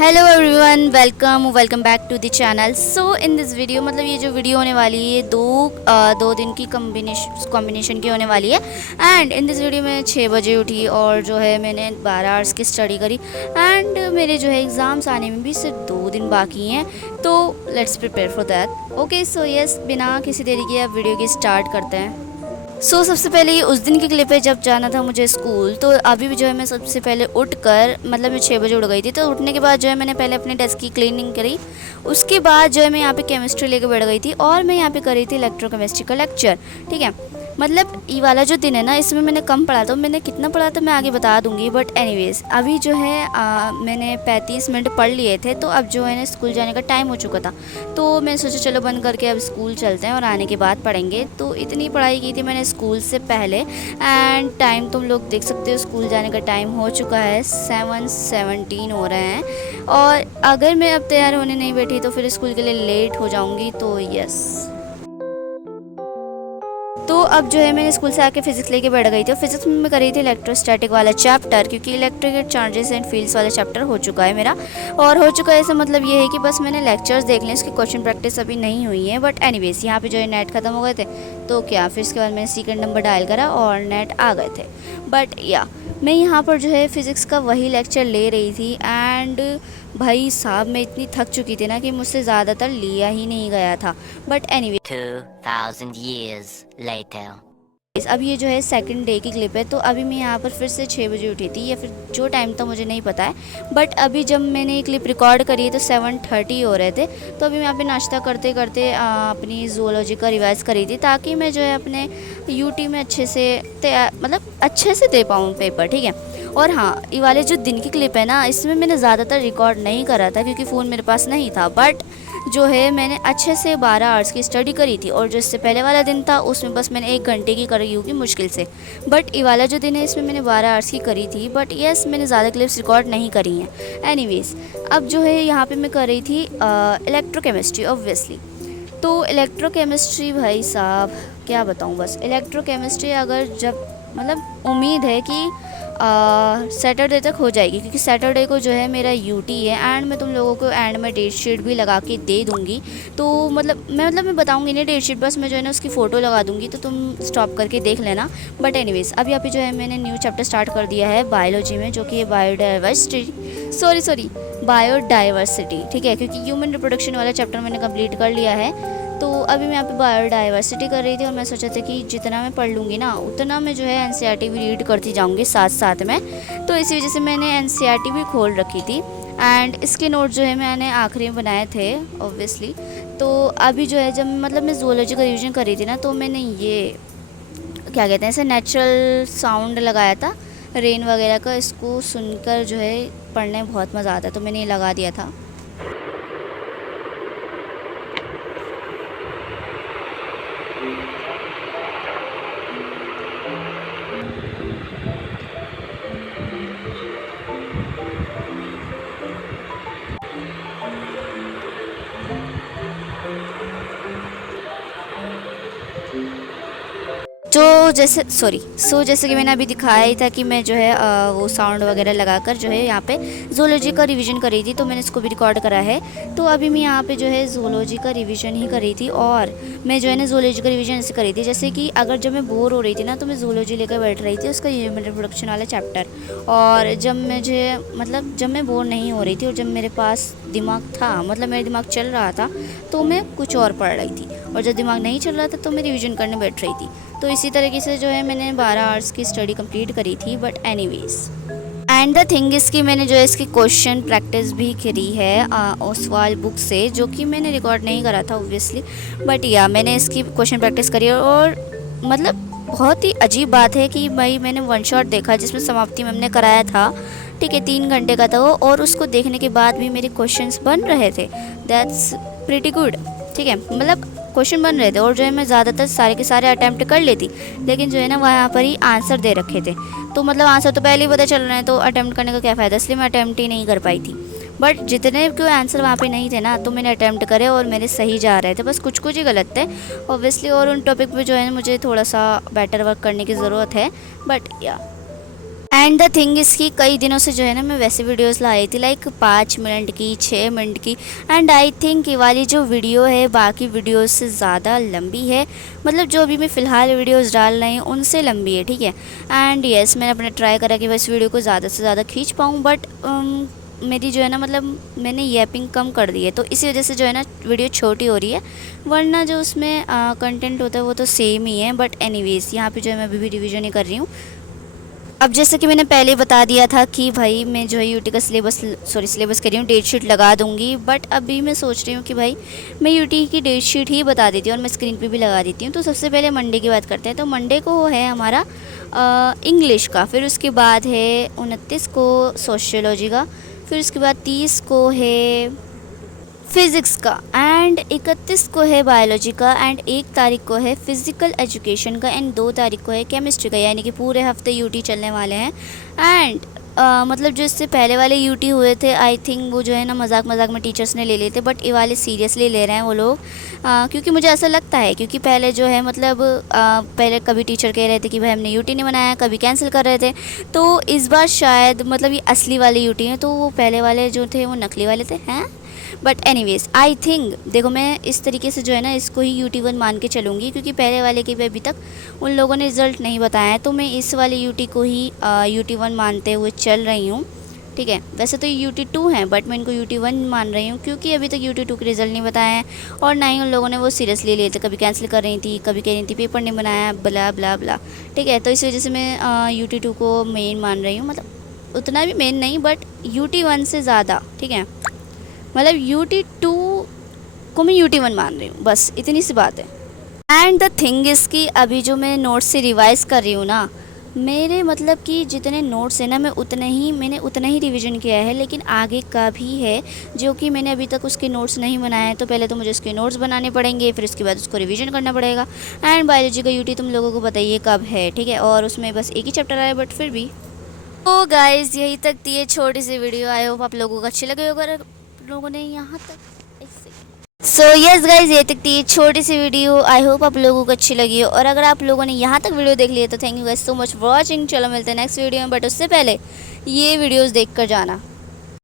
Hello everyone, welcome back to the channel. So in this video मतलब ये जो video होने वाली है दो दिन की कॉम्बिनेशन की होने वाली है। एंड इन दिस वीडियो में 6 बजे उठी और जो है मैंने 12 आवर्स की स्टडी करी। एंड मेरे जो है एग्ज़ाम्स आने में भी सिर्फ 2 दिन बाकी हैं, तो let's prepare for that. Okay so yes, बिना किसी देरी के अब वीडियो की स्टार्ट करते हैं। सबसे पहले ये उस दिन की क्लिप है जब जाना था मुझे स्कूल। तो अभी भी जो है मैं सबसे पहले उठकर मतलब मैं 6 बजे उठ गई थी। तो उठने के बाद जो है मैंने पहले अपने डेस्क की क्लीनिंग करी। उसके बाद जो है मैं यहाँ पे केमिस्ट्री लेके बैठ गई थी और मैं यहाँ पे कर रही थी इलेक्ट्रोकेमिस्ट्री का लेक्चर। ठीक है, मतलब ये वाला जो दिन है ना, इसमें मैंने कम पढ़ा था। मैंने कितना पढ़ा था मैं आगे बता दूंगी, बट एनीवेज अभी जो है मैंने 35 मिनट पढ़ लिए थे। तो अब जो है ना स्कूल जाने का टाइम हो चुका था, तो मैंने सोचा चलो बंद करके अब स्कूल चलते हैं और आने के बाद पढ़ेंगे। तो इतनी पढ़ाई की थी मैंने स्कूल से पहले। एंड टाइम तुम लोग देख सकते हो, स्कूल जाने का टाइम हो चुका है, 7:17 हो रहे हैं। और अगर मैं अब तैयार होने नहीं बैठी तो फिर स्कूल के लिए लेट हो जाऊँगी। तो यस, तो अब जो है मैंने स्कूल से आके फिजिक्स लेके बैठ गई थी। और फिजिक्स में मैं कर रही थी इलेक्ट्रोस्टैटिक वाला चैप्टर, क्योंकि इलेक्ट्रिक चार्जेस एंड फील्ड्स वाला चैप्टर हो चुका है मेरा। और हो चुका है, ऐसा मतलब ये है कि बस मैंने लेक्चर्स देख लिए, इसकी क्वेश्चन प्रैक्टिस अभी नहीं हुई है। बट एनीवेज यहाँ पे जो है नेट खत्म हो गए थे, तो क्या फिर इसके बाद मैंने सेकंड नंबर डायल करा और नेट आ गए थे। बट या मैं यहाँ पर जो है फ़िज़िक्स का वही लेक्चर ले रही थी। एंड भाई साहब मैं इतनी थक चुकी थी ना कि मुझसे ज़्यादातर लिया ही नहीं गया था। But anyway 2000 years later. अब ये जो है सेकंड डे की क्लिप है। तो अभी मैं यहाँ पर फिर से 6 बजे उठी थी, या फिर जो टाइम था मुझे नहीं पता है। बट अभी जब मैंने ये क्लिप रिकॉर्ड करी है तो 7:30 हो रहे थे। तो अभी मैं यहाँ पे नाश्ता करते करते अपनी ज़ूलॉजी का रिवाइज़ करी थी, ताकि मैं जो है अपने यूटी में अच्छे से मतलब अच्छे से दे पाऊँ पेपर। ठीक है, और हाँ, ये वाले जो दिन की क्लिप है ना, इसमें मैंने ज़्यादातर रिकॉर्ड नहीं करा था क्योंकि फ़ोन मेरे पास नहीं था। बट जो है मैंने अच्छे से 12 आवर्स की स्टडी करी थी। और जो इससे पहले वाला दिन था उसमें बस मैंने 1 घंटे की करी होगी मुश्किल से। बट ये वाला जो दिन है इसमें मैंने 12 आवर्स की करी थी। बट यस, मैंने ज़्यादा क्लिप्स रिकॉर्ड नहीं करी हैं। एनीवेज अब जो है यहाँ पे मैं कर रही थी इलेक्ट्रोकेमिस्ट्री ऑब्वियसली। तो इलेक्ट्रोकेमिस्ट्री भाई साहब क्या बताऊँ, बस इलेक्ट्रोकेमिस्ट्री अगर जब मतलब उम्मीद है कि सैटरडे तक हो जाएगी, क्योंकि सैटरडे को जो है मेरा यूटी है। एंड मैं तुम लोगों को एंड में डेट शीट भी लगा के दे दूँगी। तो मैं बताऊँगी नहीं डेट शीट, बस मैं जो है ना उसकी फ़ोटो लगा दूँगी, तो तुम स्टॉप करके देख लेना। बट एनीवेज अभी यहाँ पे जो है मैंने न्यू चैप्टर स्टार्ट कर दिया है बायोलॉजी में, जो कि है बायोडाइवर्सिटी। ठीक है, क्योंकि ह्यूमन रिप्रोडक्शन वाला चैप्टर मैंने कंप्लीट कर लिया है। तो अभी मैं यहाँ पे बायोडाइवर्सिटी कर रही थी और मैं सोचा था कि जितना मैं पढ़ लूँगी ना उतना मैं जो है एनसीईआरटी भी रीड करती जाऊँगी साथ साथ में। तो इसी वजह से मैंने एनसीईआरटी भी खोल रखी थी। एंड इसके नोट जो है मैंने आखिरी में बनाए थे ऑब्वियसली। तो अभी जो है जब मतलब मैं ज़ूलॉजी का रिवीजन कर रही थी ना, तो मैंने ये क्या कहते हैं ऐसे नेचुरल साउंड लगाया था रेन वगैरह का। इसको सुनकर जो है पढ़ने में बहुत मज़ा आता है, तो मैंने ये लगा दिया था। तो जैसे कि मैंने अभी दिखाया ही था कि मैं जो है वो साउंड वगैरह लगाकर जो है यहाँ पे ज़ूलॉजी का रिवीजन कर रही थी। तो मैंने इसको भी रिकॉर्ड करा है। तो अभी मैं यहाँ पे जो है ज़ूलॉजी का रिवीजन ही कर रही थी। और मैं जो है ना ज़ूलॉजी का रिवीजन ऐसे कर रही थी जैसे कि अगर जब मैं बोर हो रही थी ना, तो मैं ज़ूलॉजी लेकर बैठ रही थी उसका ह्यूमन रिप्रोडक्शन वाला चैप्टर। और जब मैं बोर नहीं हो रही थी और जब मेरे पास दिमाग था, मतलब मेरा दिमाग चल रहा था, तो मैं कुछ और पढ़ रही थी। और जब दिमाग नहीं चल रहा था तो मैं रिवीजन करने बैठ रही थी। तो इसी तरीके से जो है मैंने 12 आवर्स की स्टडी कंप्लीट करी थी। But anyways and the thing इसकी मैंने जो है इसकी क्वेश्चन प्रैक्टिस भी करी है ओसवाल बुक से, जो कि मैंने रिकॉर्ड नहीं करा था ऑब्वियसली। बट या मैंने इसकी क्वेश्चन प्रैक्टिस करी। और मतलब बहुत ही अजीब बात है कि भाई मैंने वन शॉट देखा जिसमें समाप्ति मैम ने कराया था। ठीक है, 3 घंटे का था वो, और उसको देखने के बाद भी मेरे क्वेश्चंस बन रहे थे। That's pretty good. ठीक है, मतलब क्वेश्चन बन रहे थे और जो है मैं ज़्यादातर सारे के सारे अटैम्प्ट कर लेती, लेकिन जो है ना वहाँ पर ही आंसर दे रखे थे। तो मतलब आंसर तो पहले ही पता चल रहे हैं, तो अटैम्प्ट करने का क्या फ़ायदा, इसलिए मैं अटैम्प्ट ही नहीं कर पाई थी। बट जितने क्यों आंसर वहाँ पे नहीं थे ना, तो मैंने अटैम्प्ट करे और मेरे सही जा रहे थे, बस कुछ कुछ ही गलत थे ऑब्वियसली। और उन टॉपिक पे जो है मुझे थोड़ा सा बेटर वर्क करने की ज़रूरत है। बट या एंड द थिंग इस कि कई दिनों से जो है ना मैं वैसे वीडियोस ला रही थी लाइक 5 मिनट की, 6 मिनट की। एंड आई थिंक ये वाली जो वीडियो है बाकी वीडियोस से ज़्यादा लंबी है, मतलब जो अभी मैं फ़िलहाल वीडियोस डाल रही हूँ उनसे लंबी है, ठीक है। एंड यस, मैंने अपना ट्राई करा कि बस वीडियो को ज़्यादा से ज़्यादा खींच पाऊँ, बट मेरी जो है ना मतलब मैंने यैपिंग कम कर दी है, तो इसी वजह से जो है ना वीडियो छोटी हो रही है, वरना जो उसमें कंटेंट होता है वो तो सेम ही है। बट एनीवेज़ यहाँ पे जो है मैं अभी भी रिवीजन ही कर रही हूँ। अब जैसे कि मैंने पहले बता दिया था कि भाई मैं जो है यूटी का सिलेबस कर रही हूँ, डेट शीट लगा दूँगी। बट अभी मैं सोच रही हूँ कि भाई मैं यूटी की डेट शीट ही बता देती हूँ और मैं स्क्रीन पे भी लगा देती हूँ। तो सबसे पहले मंडे की बात करते हैं। तो मंडे को है हमारा इंग्लिश का, फिर उसके बाद है 29 को सोशियोलॉजी का, फिर उसके बाद 30 को है फिज़िक्स का, एंड 31 को है बायोलॉजी का, एंड 1 तारीख को है फिज़िकल एजुकेशन का, एंड 2 तारीख को है केमिस्ट्री का। यानी कि पूरे हफ्ते यूटी चलने वाले हैं। एंड मतलब जो इससे पहले वाले यूटी हुए थे आई थिंक वो जो है ना मजाक मजाक में टीचर्स ने ले लिए थे, बट ये वाले सीरियसली ले रहे हैं वो लोग। क्योंकि मुझे ऐसा लगता है, क्योंकि पहले जो है मतलब पहले कभी टीचर कह रहे थे कि भाई हमने यूटी नहीं बनाया, कभी कैंसिल कर रहे थे। तो इस बार शायद मतलब ये असली वाले यूटी हैं, तो वो पहले वाले जो थे वो नकली वाले थे हैं। बट एनीवेज आई थिंक देखो मैं इस तरीके से जो है ना इसको ही यूटी 1 मान के चलूँगी, क्योंकि पहले वाले के भी अभी तक उन लोगों ने रिज़ल्ट नहीं बताया है, तो मैं इस वाले यूटी को ही यूटी 1 मानते हुए चल रही हूँ, ठीक है। वैसे तो यूटी 2 है, बट मैं इनको यूटी 1 मान रही हूँ, क्योंकि अभी तक यूटी 2 के रिज़ल्ट नहीं बताए हैं और ना ही उन लोगों ने वो सीरियसली लिए थे। कभी कैंसिल कर रही थी, कभी कह रही थी पेपर नहीं बनाया, ब्ला ब्ला ब्ला, ठीक है। तो इस वजह से मैं यूटी 2 को मेन मान रही हूँ, मतलब उतना भी मेन नहीं, बट यूटी 1 से ज़्यादा, ठीक है। मतलब यूटी 2 को मैं यूटी 1 मान रही हूँ, बस इतनी सी बात है। एंड द थिंग इज़ कि अभी जो मैं नोट्स से रिवाइज़ कर रही हूँ ना, मेरे मतलब कि जितने नोट्स हैं ना मैंने उतना ही रिवीजन किया है, लेकिन आगे का भी है जो कि मैंने अभी तक उसके नोट्स नहीं बनाए हैं। तो पहले तो मुझे उसके नोट्स बनाने पड़ेंगे, फिर उसके बाद उसको रिवीजन करना पड़ेगा। एंड बायोलॉजी का यूटी तुम लोगों को बताइए कब है, ठीक है, और उसमें बस एक ही चैप्टर आया, बट फिर भी। तो गाइज़ यही तक थी ये छोटी सी वीडियो। आई होप आप लोगों को अच्छी लगी होगा, अगर लोगों ने यहाँ तक सो यस गाइज ये तक थी ये छोटी सी वीडियो। आई होप आप लोगों को अच्छी लगी हो, और अगर आप लोगों ने यहाँ तक वीडियो देख ली है तो thank you guys so much for watching. चलो मिलते हैं नेक्स्ट वीडियो में, बट उससे पहले ये वीडियोस देख कर जाना।